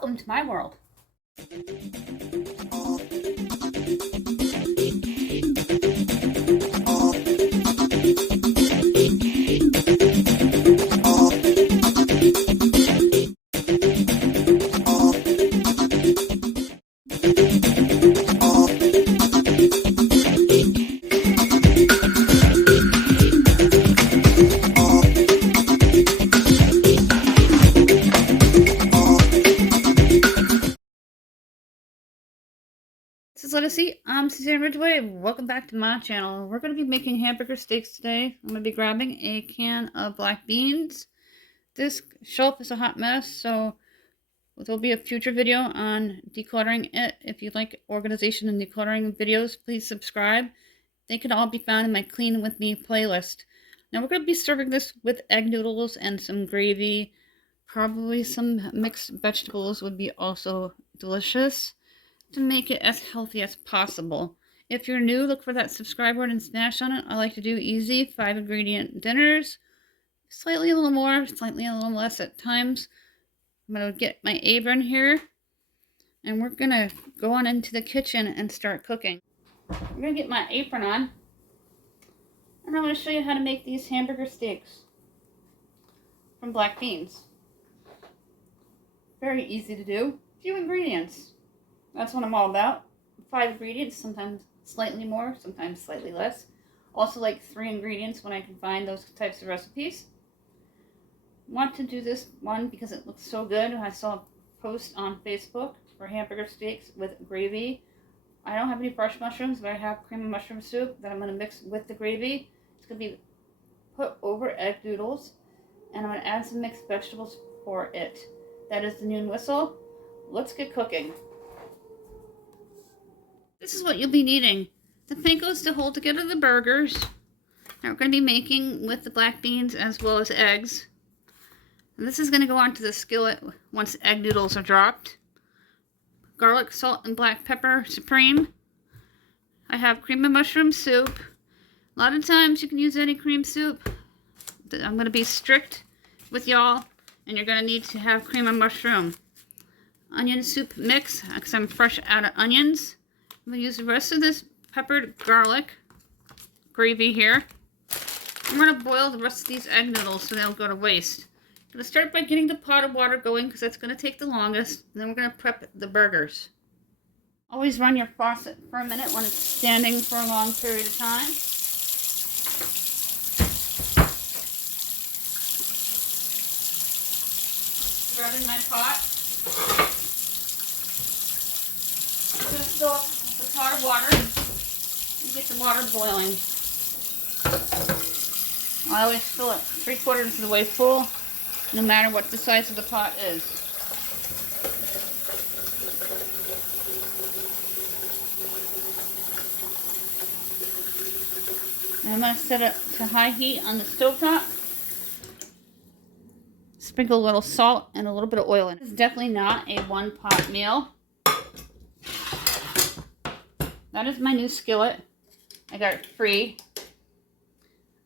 Welcome to my world. This is Let Us Eat. I'm Suzanne Ridgway. Welcome back to my channel. We're going to be making hamburger steaks today. I'm going to be grabbing a can of black beans. This shelf is a hot mess, so there'll be a future video on decluttering it. If you like organization and decluttering videos, please subscribe. They can all be found in my Clean With Me playlist. Now we're going to be serving this with egg noodles and some gravy. Probably some mixed vegetables would be also delicious, to make it as healthy as possible. If you're new, look for that subscribe button and smash on it. I like to do easy 5-ingredient dinners. Slightly a little more, slightly a little less at times. I'm going to get my apron here, and we're going to go on into the kitchen and start cooking. I'm going to get my apron on, and I'm going to show you how to make these hamburger steaks from black beans. Very easy to do. Few ingredients. That's what I'm all about. 5 ingredients, sometimes slightly more, sometimes slightly less. Also like 3 ingredients when I can find those types of recipes. Want to do this one because it looks so good. I saw a post on Facebook for hamburger steaks with gravy. I don't have any fresh mushrooms, but I have cream of mushroom soup that I'm going to mix with the gravy. It's going to be put over egg noodles, and I'm going to add some mixed vegetables for it. That is the noon whistle. Let's get cooking. This is what you'll be needing. The pancos to hold together the burgers that we're going to be making with the black beans as well as eggs. And this is going to go onto the skillet once egg noodles are dropped. Garlic, salt, and black pepper supreme. I have cream of mushroom soup. A lot of times you can use any cream soup. I'm going to be strict with y'all, and you're going to need to have cream of mushroom. Onion soup mix, because I'm fresh out of onions. I'm going to use the rest of this peppered garlic gravy here. I'm going to boil the rest of these egg noodles so they don't go to waste. I'm going to start by getting the pot of water going because that's going to take the longest. And then we're going to prep the burgers. Always run your faucet for a minute when it's standing for a long period of time. Grabbing my pot. I'm going to fill up the pot of water and get the water boiling. I always fill it 3/4 of the way full, no matter what the size of the pot is. And I'm going to set it to high heat on the stovetop. Sprinkle a little salt and a little bit of oil in it. It's definitely not a one-pot meal. That is my new skillet. I got it free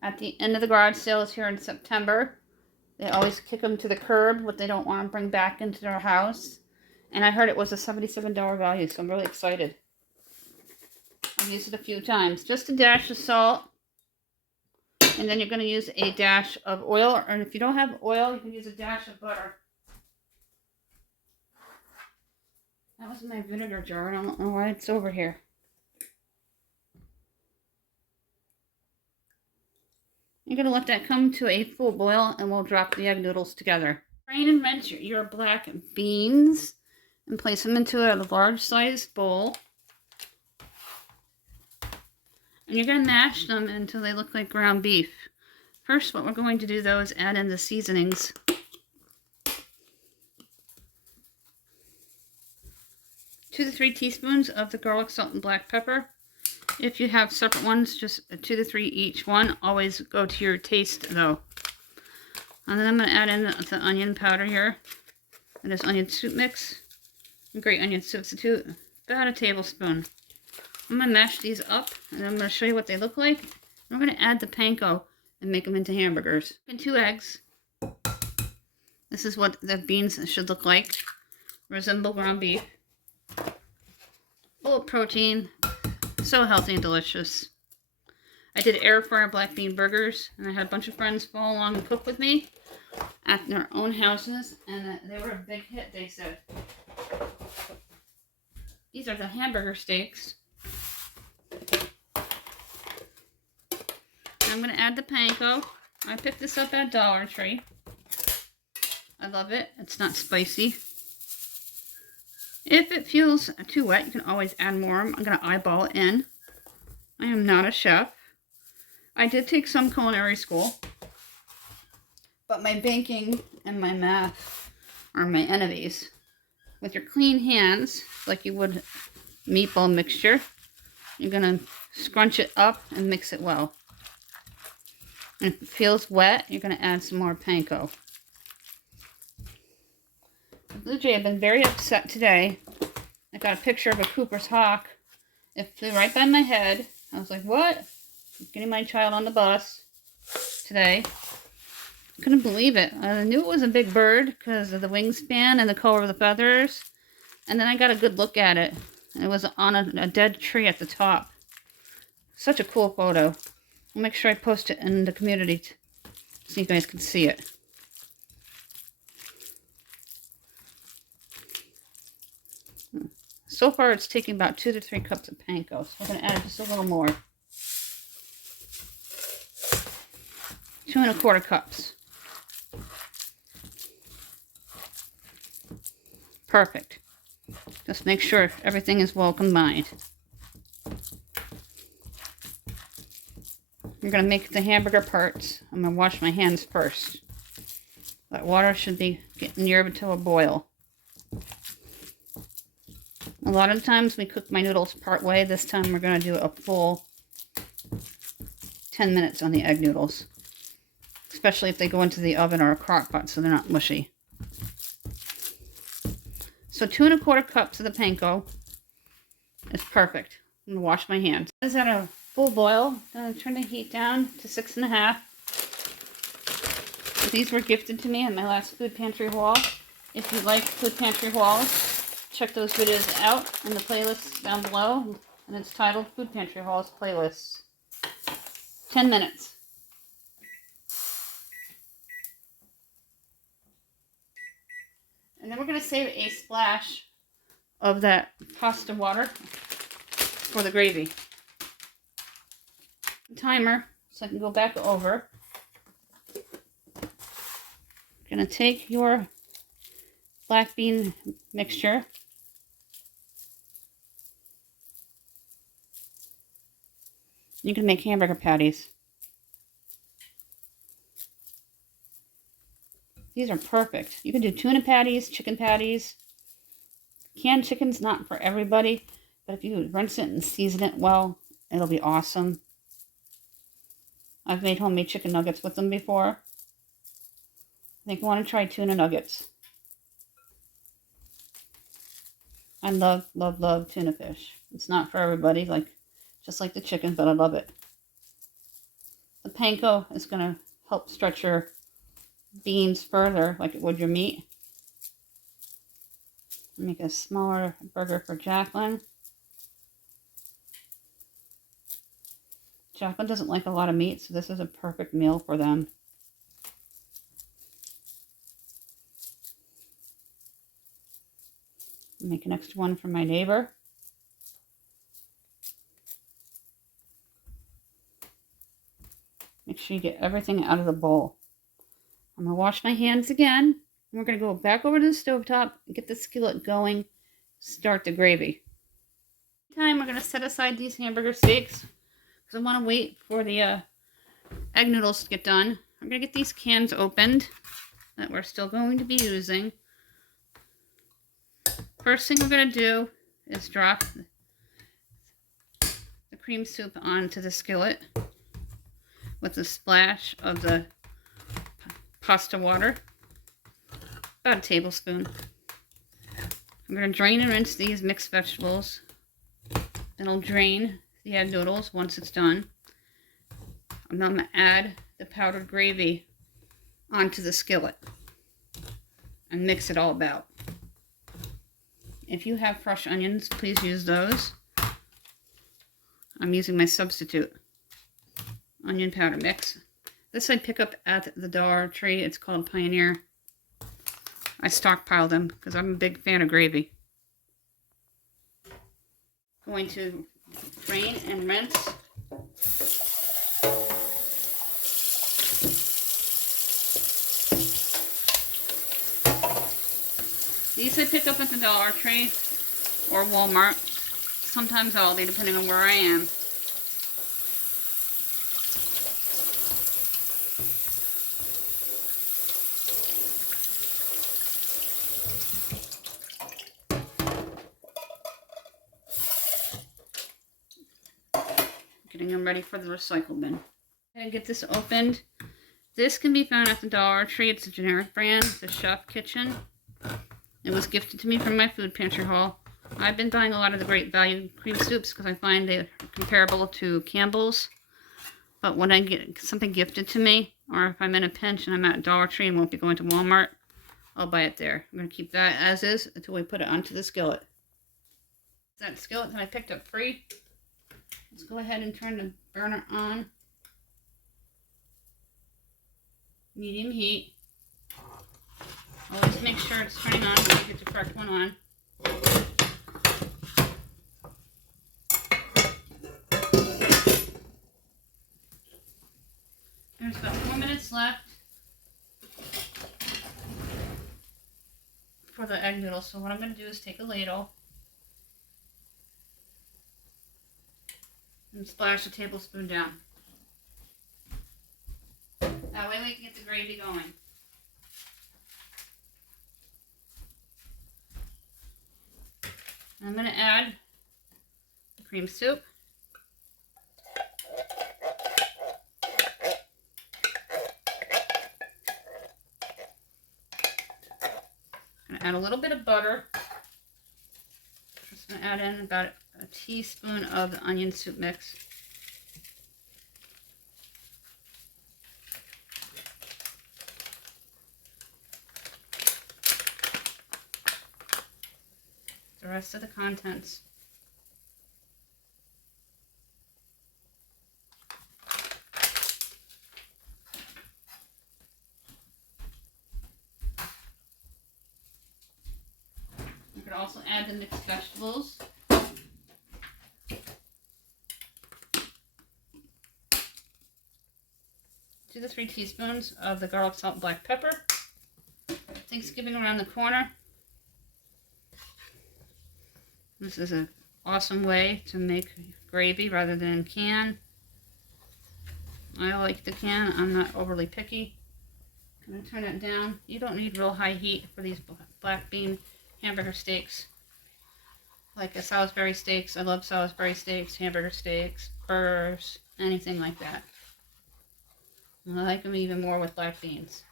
at the end of the garage sales here in September. They always kick them to the curb, what they don't want to bring back into their house. And I heard it was a $77 value, so I'm really excited. I've used it a few times. Just a dash of salt. And then you're going to use a dash of oil. Or if you don't have oil, you can use a dash of butter. That was my vinegar jar. I don't know why it's over here. You're going to let that come to a full boil, and we'll drop the egg noodles together. Drain and rinse your black beans and place them into a large-sized bowl. And you're going to mash them until they look like ground beef. First, what we're going to do, though, is add in the seasonings. 2 to 3 teaspoons of the garlic, salt, and black pepper. If you have separate ones, just 2 to 3 each one. Always go to your taste, though. And then I'm going to add in the onion powder here. And this onion soup mix. A great onion substitute. About a tablespoon. I'm going to mash these up, and I'm going to show you what they look like. We're going to add the panko and make them into hamburgers. And 2 eggs. This is what the beans should look like. resemble ground beef. Full of protein. So healthy and delicious. I did air fryer black bean burgers, and I had a bunch of friends follow along and cook with me at their own houses, and they were a big hit, they said. These are the hamburger steaks. I'm going to add the panko. I picked this up at Dollar Tree. I love it. It's not spicy. If it feels too wet, you can always add more. I'm going to eyeball it in. I am not a chef. I did take some culinary school, but my baking and my math are my enemies. With your clean hands, like you would meatball mixture, you're going to scrunch it up and mix it well. And if it feels wet, you're going to add some more panko. Blue Jay had been very upset today. I got a picture of a Cooper's hawk. It flew right by my head. I was like, what? I'm getting my child on the bus today. Couldn't believe it. I knew it was a big bird because of the wingspan and the color of the feathers. And then I got a good look at it. It was on a dead tree at the top. Such a cool photo. I'll make sure I post it in the community so you guys can see it. So far it's taking about 2 to 3 cups of panko. So we're going to add just a little more. 2 1/4 cups. Perfect. Just make sure everything is well combined. You're going to make the hamburger parts. I'm going to wash my hands first. That water should be getting near to a boil. A lot of times we cook my noodles part way. This time we're going to do a full 10 minutes on the egg noodles. Especially if they go into the oven or a crock pot so they're not mushy. So 2 1/4 cups of the panko is perfect. I'm going to wash my hands. This is at a full boil. I'm going to turn the heat down to 6.5. These were gifted to me in my last food pantry haul. If you like food pantry hauls, check those videos out in the playlist down below. And it's titled Food Pantry Hauls Playlists. 10 minutes. And then we're going to save a splash of that pasta water for the gravy. Timer, so I can go back over. You're going to take your black bean mixture. You can make hamburger patties. These are perfect. You can do tuna patties, chicken patties. Canned chicken's not for everybody, but if you rinse it and season it well, it'll be awesome. I've made homemade chicken nuggets with them before. I think I want to try tuna nuggets. I love, love, love tuna fish. It's not for everybody, just like the chicken, but I love it. The panko is going to help stretch your beans further like it would your meat. Make a smaller burger for Jacqueline. Jacqueline doesn't like a lot of meat, so this is a perfect meal for them. Make an extra one for my neighbor. Make sure you get everything out of the bowl. I'm going to wash my hands again. And we're going to go back over to the stovetop and get the skillet going. Start the gravy. Meantime, we're going to set aside these hamburger steaks because I want to wait for the egg noodles to get done. I'm going to get these cans opened that we're still going to be using. First thing we're going to do is drop the cream soup onto the skillet with a splash of the pasta water, about a tablespoon. I'm going to drain and rinse these mixed vegetables. Then I'll drain the egg noodles once it's done. I'm going to add the powdered gravy onto the skillet and mix it all about. If you have fresh onions, please use those. I'm using my substitute onion powder mix. This I pick up at the Dollar Tree. It's called Pioneer. I stockpile them because I'm a big fan of gravy. Going to drain and rinse. These I pick up at the Dollar Tree or Walmart, sometimes Aldi, depending on where I am. Getting them ready for the recycle bin. I'm going to get this opened. This can be found at the Dollar Tree. It's a generic brand. It's a Chef Kitchen. It was gifted to me from my food pantry haul. I've been buying a lot of the Great Value cream soups because I find they're comparable to Campbell's. But when I get something gifted to me, or if I'm in a pinch and I'm at Dollar Tree and won't be going to Walmart, I'll buy it there. I'm going to keep that as is until we put it onto the skillet. That skillet that I picked up free. Let's go ahead and turn the burner on. Medium heat. Always make sure it's turning on so you get the correct one on. There's about 4 minutes left for the egg noodles. So what I'm going to do is take a ladle and splash a tablespoon down. That way we can get the gravy going. I'm going to add the cream soup. I'm going to add a little bit of butter. Just going to add in about a teaspoon of the onion soup mix. The rest of the contents. You could also add the mixed vegetables. 2 to 3 teaspoons of the garlic, salt, black pepper. Thanksgiving around the corner. This is an awesome way to make gravy rather than in can. I like the can. I'm not overly picky. I'm going to turn it down. You don't need real high heat for these black bean hamburger steaks. Like a Salisbury steaks. I love Salisbury steaks, hamburger steaks, burgers, anything like that. And I like them even more with black beans.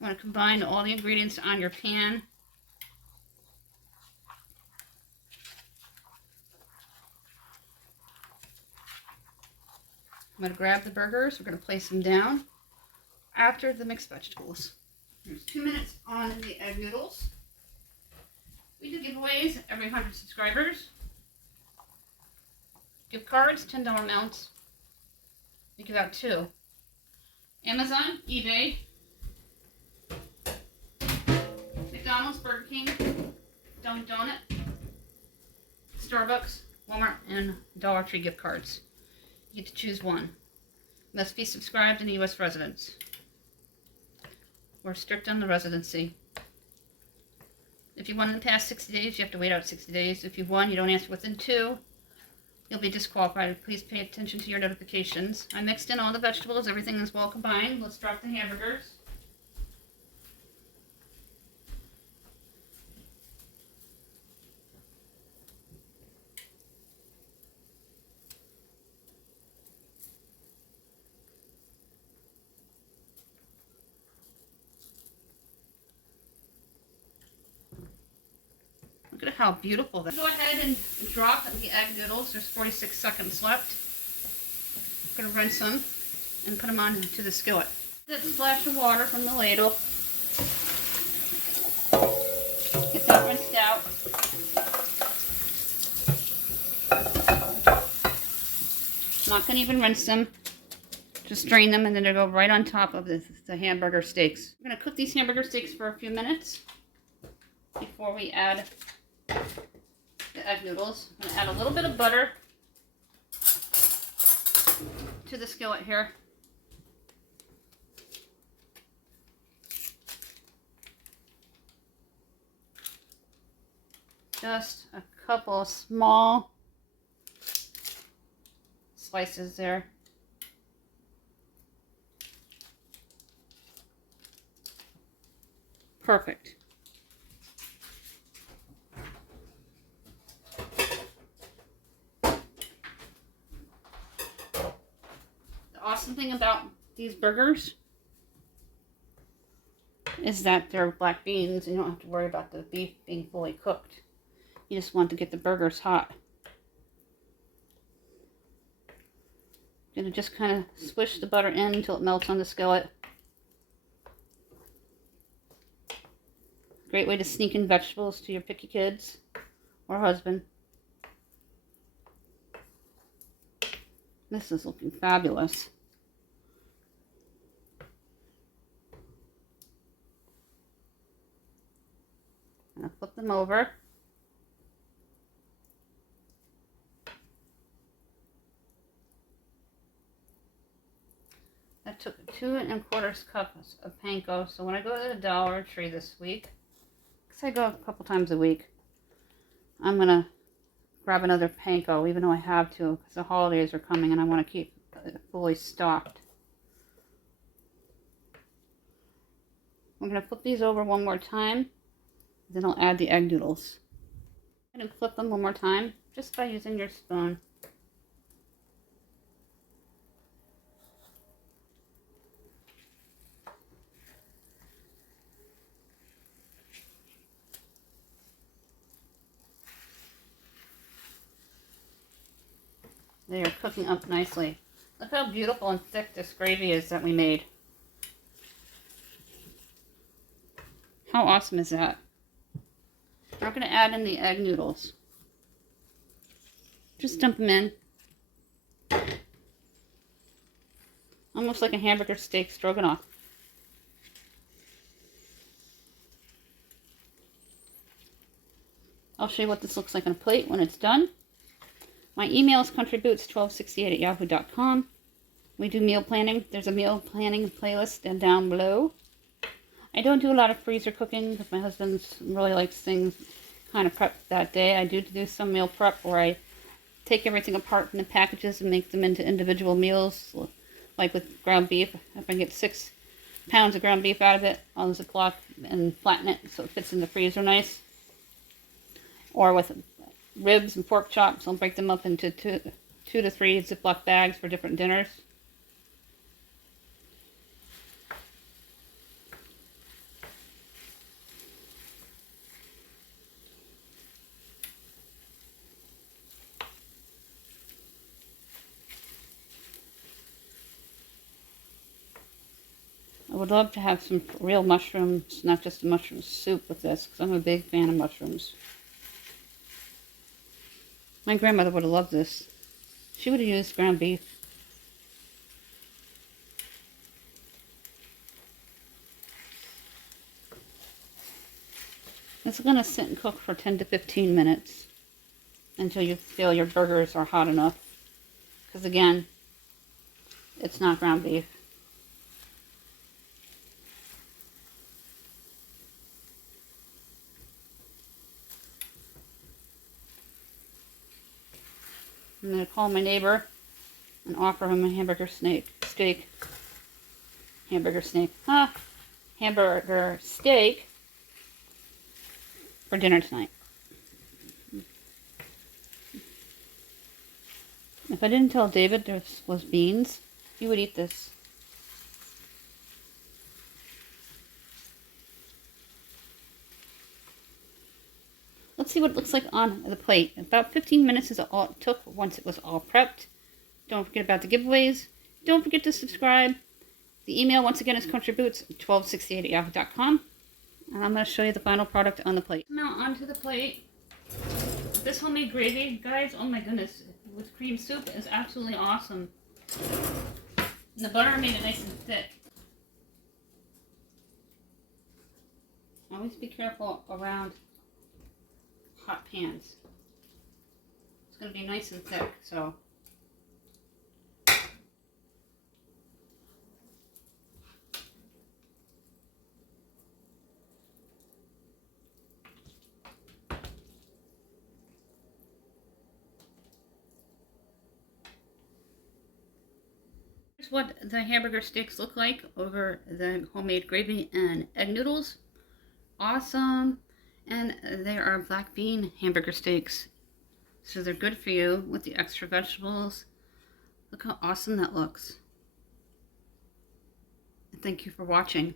You want to combine all the ingredients on your pan. I'm going to grab the burgers. We're going to place them down after the mixed vegetables. There's 2 minutes on the egg noodles. We do giveaways every 100 subscribers. Gift cards, $10 amounts. We give out 2. Amazon, eBay, McDonald's, Burger King, Dunkin' Donut, Starbucks, Walmart, and Dollar Tree gift cards. You get to choose one. Must be subscribed and U.S. residents. We're strict on the residency. If you won in the past 60 days, you have to wait out 60 days. If you won, you don't answer within 2, you'll be disqualified. Please pay attention to your notifications. I mixed in all the vegetables. Everything is well combined. Let's drop the hamburgers. Look at how beautiful that is. Go ahead and drop the egg noodles. There's 46 seconds left. I'm going to rinse them and put them on to the skillet. Splash of water from the ladle. not going to even rinse them. Just drain them and then they'll go right on top of the hamburger steaks. I'm going to cook these hamburger steaks for a few minutes before we add the egg noodles. I'm going to add a little bit of butter to the skillet here. Just a couple of small slices there. Perfect. The awesome thing about these burgers is that they're black beans and you don't have to worry about the beef being fully cooked. You just want to get the burgers hot. Gonna just kind of swish the butter in until it melts on the skillet. Great way to sneak in vegetables to your picky kids or husband. This is looking fabulous. I'm going to flip them over. I took 2 3/4 cups of panko, so when I go to the Dollar Tree this week, because I go a couple times a week, I'm going to grab another panko, even though I have to, because the holidays are coming and I want to keep it fully stocked. I'm going to flip these over one more time, then I'll add the egg noodles. I'm going to flip them one more time, just by using your spoon. They are cooking up nicely. Look how beautiful and thick this gravy is that we made. How awesome is that? We're going to add in the egg noodles. Just dump them in. Almost like a hamburger steak stroganoff. I'll show you what this looks like on a plate when it's done. My email is countryboots1268@yahoo.com. We do meal planning. There's a meal planning playlist down below. I don't do a lot of freezer cooking because my husband really likes things kind of prepped that day. I do some meal prep where I take everything apart from the packages and make them into individual meals. Like with ground beef, if I get 6 pounds of ground beef out of it, I'll Ziploc and flatten it so it fits in the freezer nice. Or with ribs and pork chops, I'll break them up into 2 to 3 Ziploc bags for different dinners. I would love to have some real mushrooms, not just a mushroom soup with this, because I'm a big fan of mushrooms. My grandmother would have loved this. She would have used ground beef. It's going to sit and cook for 10 to 15 minutes until you feel your burgers are hot enough. Because again, it's not ground beef. I'm going to call my neighbor and offer him a hamburger steak. Hamburger steak for dinner tonight. If I didn't tell David there was beans, he would eat this. Let's see what it looks like on the plate. About 15 minutes is all it took once it was all prepped. Don't forget about the giveaways. Don't forget to subscribe. The email, once again, is countryboots1268@yahoo.com. And I'm going to show you the final product on the plate. Now onto the plate. This homemade gravy, guys, oh my goodness. with cream soup is absolutely awesome. And the butter made it nice and thick. Always be careful around hot pans. It's going to be nice and thick, so. Here's what the hamburger steaks look like over the homemade gravy and egg noodles. Awesome. And they are black bean hamburger steaks. So they're good for you with the extra vegetables. Look how awesome that looks. Thank you for watching.